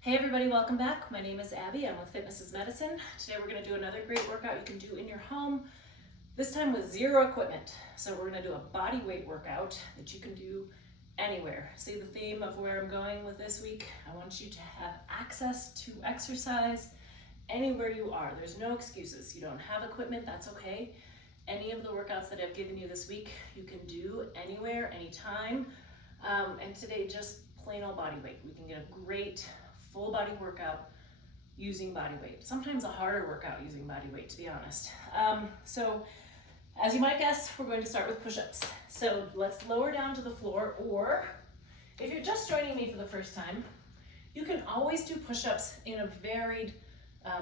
Hey everybody, welcome back. My name is Abby. I'm with Fitness is Medicine. Today we're going to do another great workout you can do in your home, this time with zero equipment. So we're going to do a body weight workout that you can do anywhere. See the theme of where I'm going with this week? I want you to have access to exercise anywhere you are. There's no excuses. You don't have equipment, that's okay. Any of the workouts that I've given you this week, you can do anywhere, anytime. And today, just plain old body weight. We can get a great full body workout using body weight. Sometimes a harder workout using body weight, to be honest. So as you might guess, we're going to start with push-ups. So let's lower down to the floor, or if you're just joining me for the first time, you can always do push-ups in a varied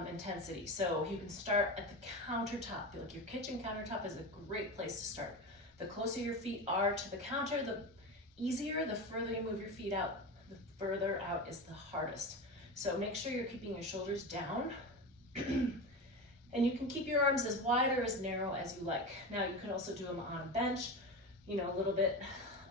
intensity. So you can start at the countertop. Like your kitchen countertop is a great place to start. The closer your feet are to the counter, the easier. The further you move your feet out, the further out is the hardest. So make sure you're keeping your shoulders down. And you can keep your arms as wide or as narrow as you like. Now you could also do them on a bench, you know, a little bit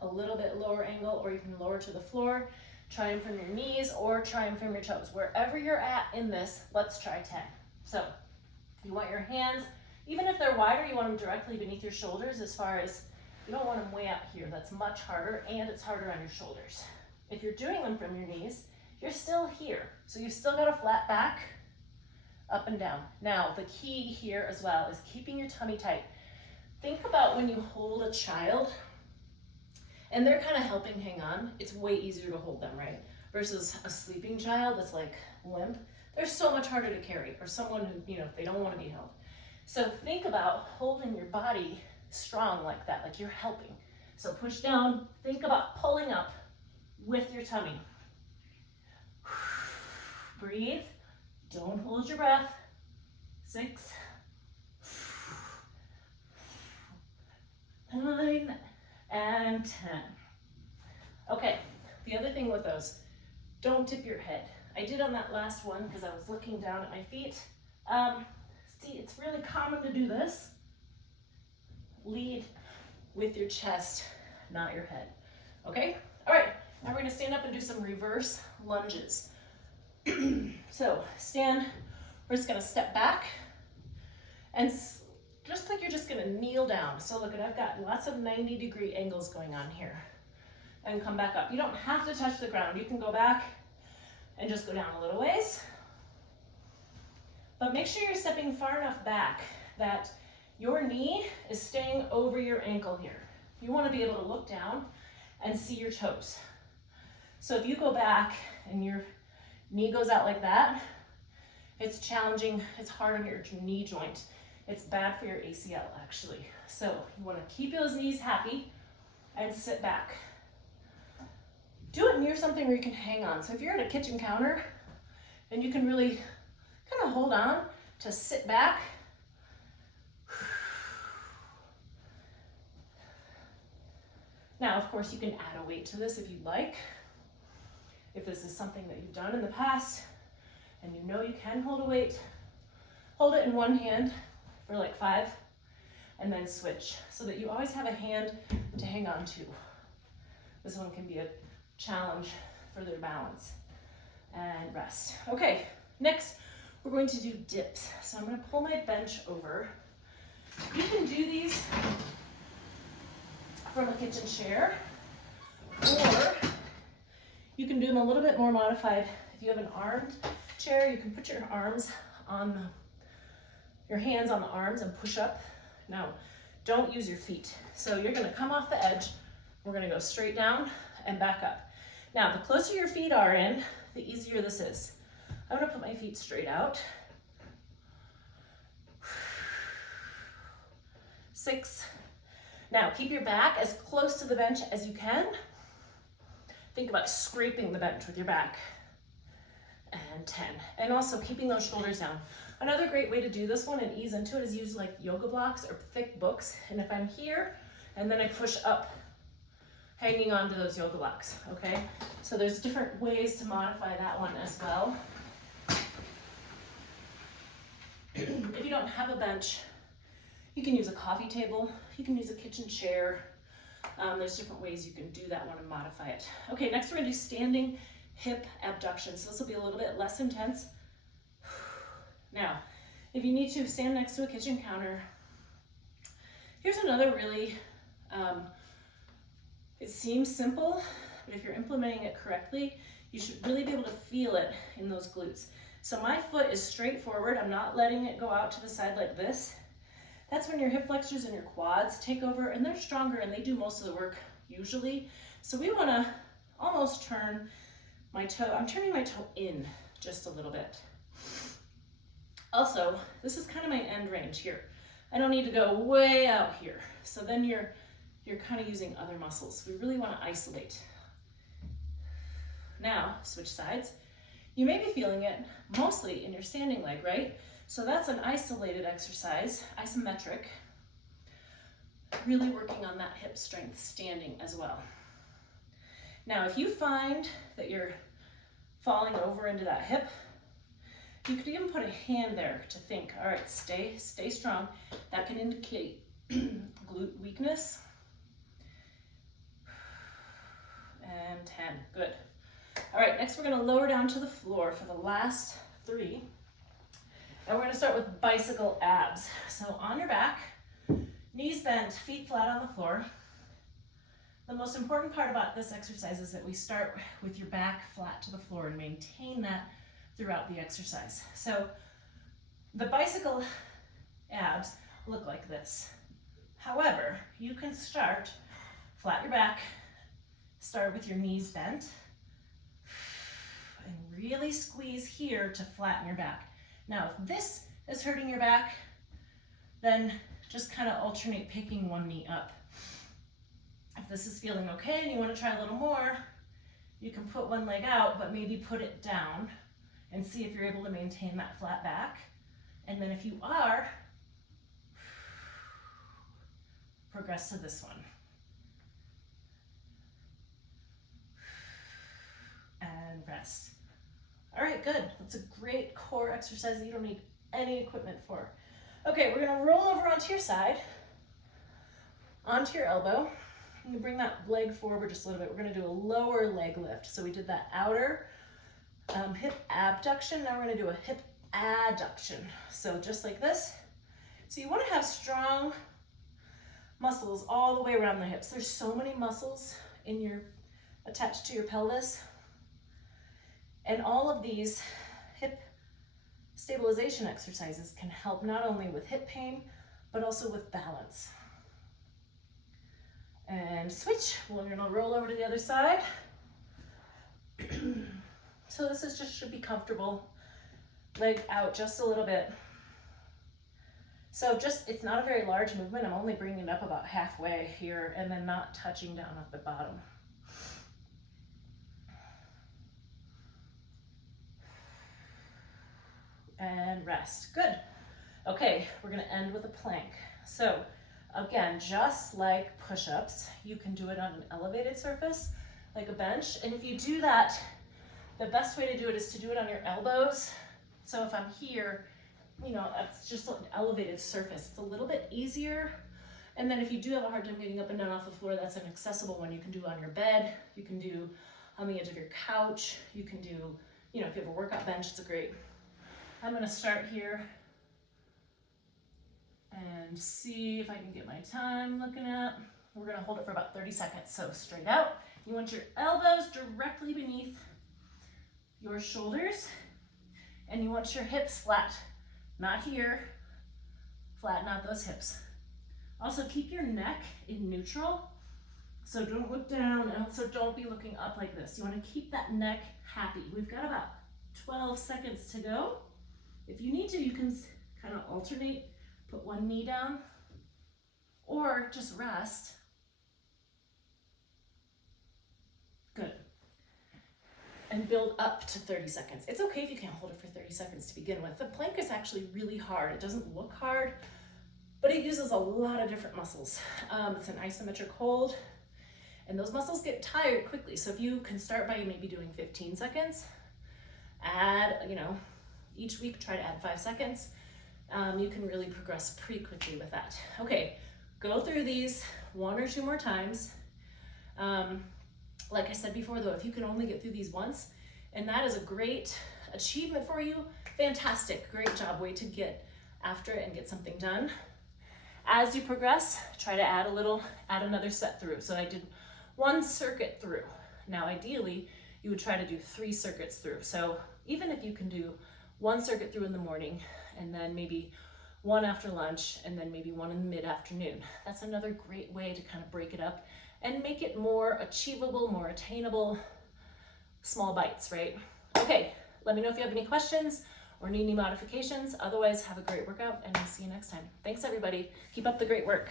lower angle, or you can lower to the floor. Try them from your knees or try them from your toes. Wherever you're at in this, let's try 10. So you want your hands, even if they're wider, you want them directly beneath your shoulders. As far as, you don't want them way up here. That's much harder, and it's harder on your shoulders. If you're doing them from your knees, you're still here. So you've still got a flat back, up and down. Now, the key here as well is keeping your tummy tight. Think about when you hold a child and they're kind of helping hang on. It's way easier to hold them, right? Versus a sleeping child that's like limp. They're so much harder to carry, or someone who, you know, they don't want to be held. So think about holding your body strong like that, like you're helping. So push down, think about pulling up with your tummy. Breathe, don't hold your breath. 6, 9, and 10. Okay, the other thing with those, don't tip your head. I did on that last one because I was looking down at my feet. See, it's really common to do this. Lead with your chest, not your head. Okay? All right, now we're gonna stand up and do some reverse lunges. So stand, we're just gonna step back and just like you're just gonna kneel down. So look, I've got lots of 90-degree angles going on here. And come back up. You don't have to touch the ground. You can go back and just go down a little ways. But make sure you're stepping far enough back that your knee is staying over your ankle here. You wanna be able to look down and see your toes. So if you go back and your knee goes out like that, it's challenging, it's hard on your knee joint. It's bad for your ACL actually. So you wanna keep those knees happy and sit back. Do it near something where you can hang on. So if you're at a kitchen counter, then you can really kind of hold on to sit back. Now, of course, you can add a weight to this if you'd like. If this is something that you've done in the past and you know you can hold a weight, hold it in one hand for like 5 and then switch so that you always have a hand to hang on to. This one can be a challenge for their balance and rest. Okay, next we're going to do dips. So I'm going to pull my bench over. You can do these from a kitchen chair, or you can do them a little bit more modified. If you have an armed chair, you can put your arms on your hands on the arms and push up. Now, don't use your feet. So you're going to come off the edge. We're going to go straight down and back up. Now, the closer your feet are in, the easier this is. I'm going to put my feet straight out. 6. Now, keep your back as close to the bench as you can. Think about scraping the bench with your back. And 10. And also keeping those shoulders down. Another great way to do this one and ease into it is use like yoga blocks or thick books. And if I'm here and then I push up, hanging on to those yoga blocks, okay? So there's different ways to modify that one as well. If you don't have a bench, you can use a coffee table, you can use a kitchen chair. There's different ways you can do that one and modify it. Okay, next we're gonna do standing hip abduction. So this will be a little bit less intense. Now, if you need to, stand next to a kitchen counter. Here's another really, it seems simple, but if you're implementing it correctly, you should really be able to feel it in those glutes. So my foot is straight forward. I'm not letting it go out to the side like this. That's when your hip flexors and your quads take over, and they're stronger and they do most of the work usually. So we want to almost turn my toe. I'm turning my toe in just a little bit. Also, this is kind of my end range here. I don't need to go way out here. So then you're kind of using other muscles. We really want to isolate. Now, switch sides. You may be feeling it mostly in your standing leg, right? So that's an isolated exercise, isometric. Really working on that hip strength standing as well. Now, if you find that you're falling over into that hip, you could even put a hand there to think, all right, stay strong. That can indicate glute weakness. And 10, good. All right, next we're gonna lower down to the floor for the last 3. And we're gonna start with bicycle abs. So on your back, knees bent, feet flat on the floor. The most important part about this exercise is that we start with your back flat to the floor and maintain that throughout the exercise. So the bicycle abs look like this. However, you can start flat your back, start with your knees bent, and really squeeze here to flatten your back. Now, if this is hurting your back, then just kind of alternate picking one knee up. If this is feeling okay and you want to try a little more, you can put one leg out, but maybe put it down and see if you're able to maintain that flat back. And then if you are, progress to this one. And rest. All right, good. That's a great core exercise that you don't need any equipment for. Okay, we're gonna roll over onto your side, onto your elbow. You can bring that leg forward just a little bit. We're gonna do a lower leg lift. So we did that outer hip abduction. Now we're gonna do a hip adduction. So just like this. So you wanna have strong muscles all the way around the hips. There's so many muscles attached to your pelvis. And all of these hip stabilization exercises can help not only with hip pain, but also with balance. And switch, we're gonna roll over to the other side. So this is should be comfortable. Leg out just a little bit. So it's not a very large movement. I'm only bringing it up about halfway here and then not touching down at the bottom. And rest, good. Okay, we're gonna end with a plank. So again, just like push-ups, you can do it on an elevated surface, like a bench. And if you do that, the best way to do it is to do it on your elbows. So if I'm here, that's just an elevated surface. It's a little bit easier. And then if you do have a hard time getting up and down off the floor, that's an accessible one. You can do on your bed. You can do on the edge of your couch. You can do, if you have a workout bench, it's great. I'm gonna start here and see if I can get my time looking at. We're gonna hold it for about 30 seconds. So straight out. You want your elbows directly beneath your shoulders, and you want your hips flat, not here, flatten out those hips. Also keep your neck in neutral, so don't look down, and also don't be looking up like this. You wanna keep that neck happy. We've got about 12 seconds to go. If you need to, you can kind of alternate, put one knee down, or just rest. Good. And build up to 30 seconds. It's okay if you can't hold it for 30 seconds to begin with. The plank is actually really hard. It doesn't look hard, but it uses a lot of different muscles. It's an isometric hold, and those muscles get tired quickly. So if you can start by maybe doing 15 seconds, add, each week try to add 5 seconds. You can really progress pretty quickly with that. Okay, go through these 1 or 2 more times. Like I said before though, if you can only get through these once, And that is a great achievement for you. Fantastic, great job, way to get after it and get something done. As you progress, try to add another set through. So I did 1 circuit through. Now ideally, you would try to do 3 circuits through. So even if you can do 1 circuit through in the morning, and then maybe 1 after lunch, and then maybe 1 in the mid-afternoon. That's another great way to kind of break it up and make it more achievable, more attainable, small bites, right? Okay, let me know if you have any questions or need any modifications. Otherwise, have a great workout, and I'll see you next time. Thanks, everybody. Keep up the great work.